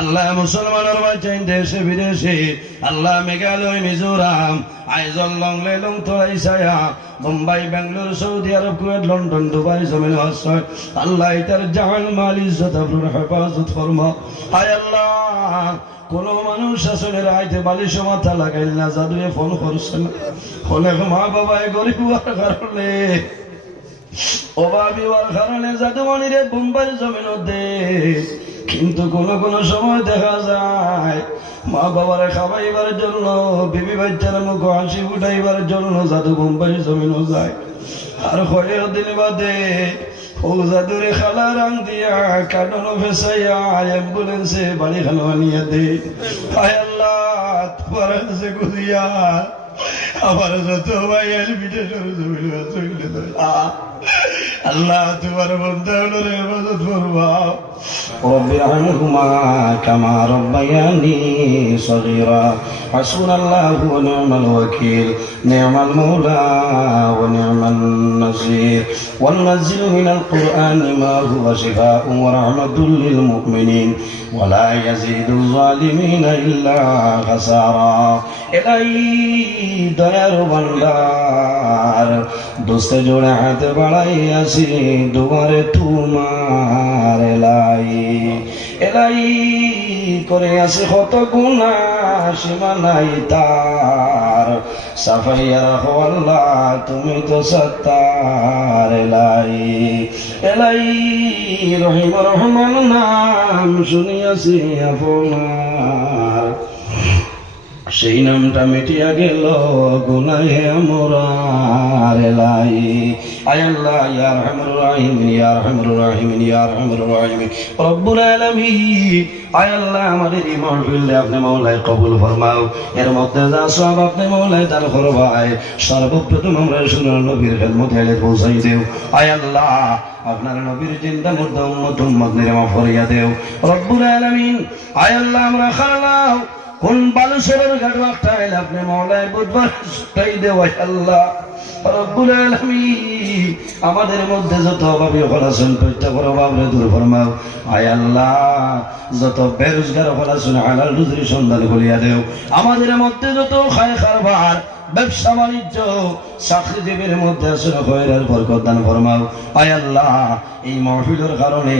আল্লাহ মুসলমানের বাঁচাইন দেশে বিদেশে আল্লাহ মেঘালয়, মিজোরাম, আইজল লং লেলং তোরাই সায়া Mumbai Bangalore Saudi Arab, Kuwait, London, Dubai, জমিন আশ্রয়। আল্লাহ এটার জাহান মাল ইজ্জত আপনার হেফাজত ফরমা। আয় আল্লাহ, কোন মানুষ আসলে রাইতে বালিশ মাথা লাগাইল না, জাদুয়ে ফোন করছে না। অনেক মা বাবায় গরিব হওয়ার কারণে, অভাবী হওয়ার কারণে জাদুমণিরে বোম্বাই জমিন দে কিন্তু কোন কোন সময় দেখা যায়, মা বাবারে খাওয়াইবার জন্য, বিবি বাচ্চার মুখ হাসি ফুটাইবার জন্য জাদু বোম্বাই জমিন যায়। আর কয়েক দিন বাদে ও জাদুরে খালা রাং দিয়া কাটনো ফেসাইয়া অ্যাম্বুলেন্সে বাড়ি খানো আনিয়া দে। হায় আল্লাহ, তোমার কাছে গুলিয়া আমার যত ভাই আর সরে জমিল আল্লাহ, তোমার বন্ধু হলো রে মদত করবাও رب ارحمهما كما ربياني صغيرا حسبنا الله ونعم الوكيل نعم المولى ونعم النصير وننزل من القرآن ما هو شفاء ورحمة للمؤمنين ولا يزيد الظالمين إلا خسارا إلهي دار بندار دوست جوڑا ہاتھ بڑھائی اسی دوبارے تو ماں এলাই করে আছে কত গুণা সীমা নাই তার সাফাইয়া রাখো আল্লাহ, তুমি তো সত্তার এলাই। এলাই রহিম রহমান নাম শুনিয়াছি আপনার সেই নামটা মিটিয়া গেল গুনাহে আমরার এলাই। আয় আল্লাহ, ইয়া রহমানুর রহিম ইয়া রহমানুর রহিম রহমানুর রহিম রব্বুল আলামিন, আয় আল্লাহ আমাদের এই মাহফিলে আপনি মাওলায় কবুল ফরমাও। এর মধ্যে যা সব আপনি সর্বপ্রথম আমরা শুনুন নবীর খেদমত হেলে পৌঁছাই দেও। আয় আল্লাহ, আপনার নবীর চিন্তা মধ্যে উম্মত উম্মত নিরামা ফরিয়া দেও। রব্বুল আলামিন, আয় আল্লাহ, আমরা খালাও। কোন বালুসরের একটা এলে আপনি মৌলায় বুধবার তাই দেওয়া আল্লাহ। আমাদের মধ্যে যত অভাবী ফলাশন প্রত্যেক অভাবে দূর ফরমাও। আয় আল্লাহ, যত বেরোজগার ফলাশন আলাল রুজির সন্ধান করিয়া দেও। আমাদের মধ্যে যত খায় কারবার ব্যবসা বাণিজ্য চাকরিজীবীর মধ্যে আসলে খয়রার বরকত দান ফরমাও। আয় আল্লাহ এই মহফিলের কারণে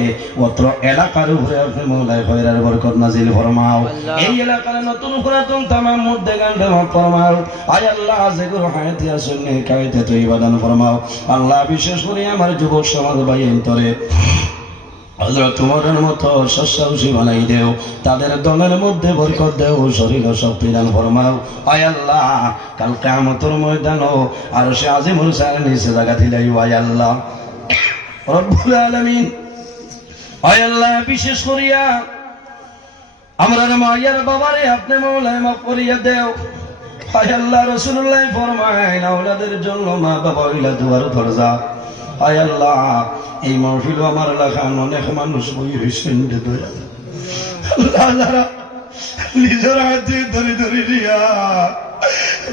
অত্র এলাকার উপরে আপনি মৌলায় খয়রার বরকত নাজিল ফরমাও। এই এলাকার নতুন পুরাতন তামাম মধ্যে গান্ডে ফরমাও। আয় আল্লাহ যেগুলো হায়াতি আসলে কাইতে তো ইবাদান ফরমাও। আল্লাহ বিশেষ করে আমার যুবক সমাজ ভাই অন্তরে হজরত তোমারের মতো শস্যাংশী বানাই দেও, তাদের দলের মধ্যে বরকত দেও, শরীর শক্তি দান ফরমাও। আয় আল্লাহ, কাল কামতর ময়দানও আর সে আজিমুল সার নিচে জায়গা দিলাই আয় আল্লাহ। রব্বুল আলামিন, আয় আল্লাহ, বিশেষ করিয়া আমরা মাইয়ার বাবারে আপনি মৌলায় মাফ করিয়া দেও। আয় আল্লাহ রসুল্লাহ ফরমায় না ওনাদের জন্য মা বাবা হইলা দুয়ার দরজা। আয় আল্লাহ, এই মহফিল আমার এলাকার অনেক মানুষ বই হয়েছেন নিজের হাতে ধরে ধরে দিয়া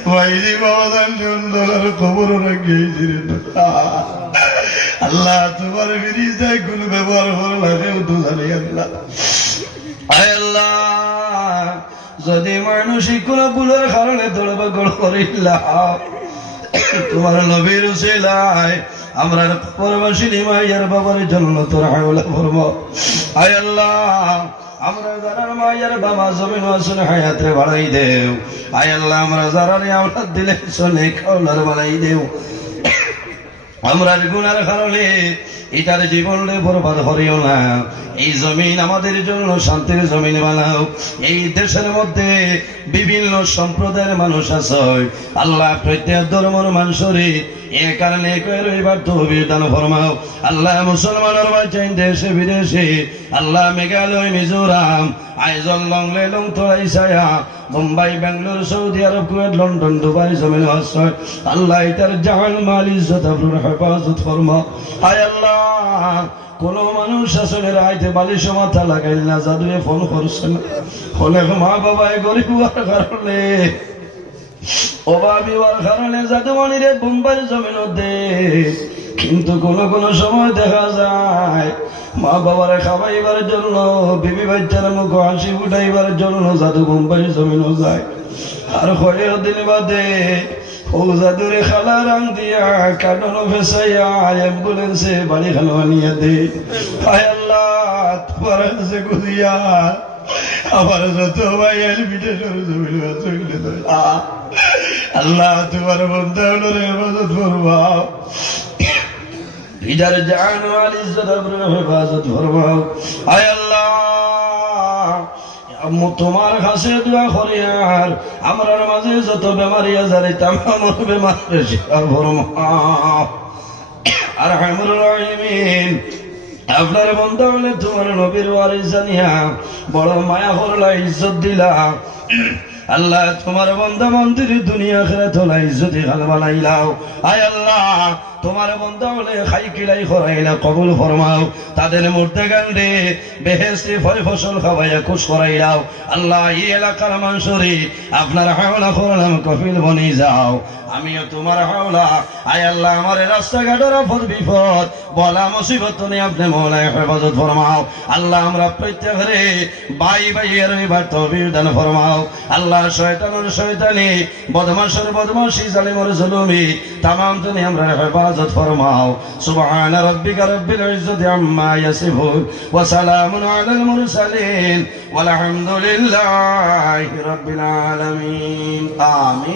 ভাইজি বাবাদান সুন্দর খবর রাখিয়েছিলেন আল্লাহ, তোমার যায় কোন ব্যবহার ভালো লাগে তো জানি আল্লাহ। আয় যদি মানুষই কোন ভুলের কারণে দৌড়বা গড় করিলাম তোমার নবীর উসিলায় আমরা পরবাসী মাইয়ার বাবার জন্য তোর আয়লা করব আয় আল্লাহ, আমরা যারা মায়ের বাবা জমিন আসনে হায়াতে বাড়াই দেও। আয় আল্লাহ, আমরা যারা আমরা দিলে সোনে খাওলার বাড়াই দেও। আমরা গুনার কারণে এটার জীবন বরবাদ হরিও না। এই জমিন আমাদের জন্য শান্তির জমিন বানাও। এই দেশের মধ্যে বিভিন্ন সম্প্রদায়ের মানুষ আছে। আল্লাহ প্রত্যেক ধর্মের মানুষরে এ কারণে রবিবার তো দান ফরমাও। আল্লাহ মুসলমানের বাচ্চাই দেশে বিদেশে। আল্লাহ মেঘালয়, মিজোরাম, আইজল লং লেলং তোরাই Mumbai Bangalore Saudi Arab, Kuwait, London, Dubai, জমিন আশ্রয় আল্লাহ এটার জাহান মাল ইজ্জত আপনার হেফাজত ফরমা আয় আল্লাহ, কোন মানুষ আসলে রাইতে বালিশ মাথা লাগাইল না, জাদুয়ে ফোন করছে না। অনেক মা বাবায় গরিব কারণে। অভাবী হওয়ার কারণে জাদুমণিরে বোম্বাই জমিন কিন্তু কোন কোন সময় দেখা যায়, মা বাবার খাওয়াইবার জন্য, বিবি বাচ্চার মুখ হাসি ফুটাইবার জন্য জাদু মুম্বাই জমিন যায়। আর হয়ে দিন বাদে ও জাদুরে খালা রাং দিয়া কাটনো ফেসাইয়া অ্যাম্বুলেন্সে বাড়ি খানো আনিয়া দে। হায় আল্লাহ, তোমার কাছে গুদিয়া আমার যত ভাই আর সরে জমিন চলে আল্লাহ তোমার বন্ধু হলো রে হেফাজত ফরমাও ভিজার জান আল হেফাজত ফরমাও আয় আল্লাহ তোমার কাছে দোয়া করি আর আমরার মাঝে যত বেমারি আজারে, তামাম বেমারের শিকার ফরমাও আর হামুর রাহিমিন, আপনার বন্ধ হলে তোমার নবীর ওয়ারিস জানিয়া বড় মায়া করলা ইজ্জত দিলা। আল্লাহ, তোমার বন্ধ মন্দির দুনিয়া খেলে তোলা ইজ্জতি হাল বানাইলাও আয় আল্লাহ, তোমার বন্ধ হলে খাই কিলাই খরাইলা কবুল ফরমাও। তাদের মূর্তে গান্ডে বেহেস্তি ফল ফসল খাওয়াইয়া খুশ করাইলাও। আল্লাহ, এই এলাকার মানুষরে আপনার হাওলা করলাম কফিল বনি যাও। আমিও তোমার হাওলা, আয় আল্লাহ, আমার রাস্তাঘাটের আপদ বিপদ, বলা মুসিবত নিয়ে আপনি মৌলায় হেফাজত ফরমাও। আল্লাহ, আমরা প্রত্যেকরে বাই বাই এর এবার তহবিল দান ফরমাও। আল্লাহ শয়তানুর শয়তানি বদমাসের বদমাসি জালিমর জুলুমি, তামাম তুমি আমরা হেফাজত ফরমাও। সুবহান রাব্বিকা রাব্বিল ইজ্জতি আম্মা ইয়াসিফুন, ওয়া সালামুন আলাল মুরসালিন, ওয়াল হামদুলিল্লাহি রাব্বিল আলামিন। আমিন।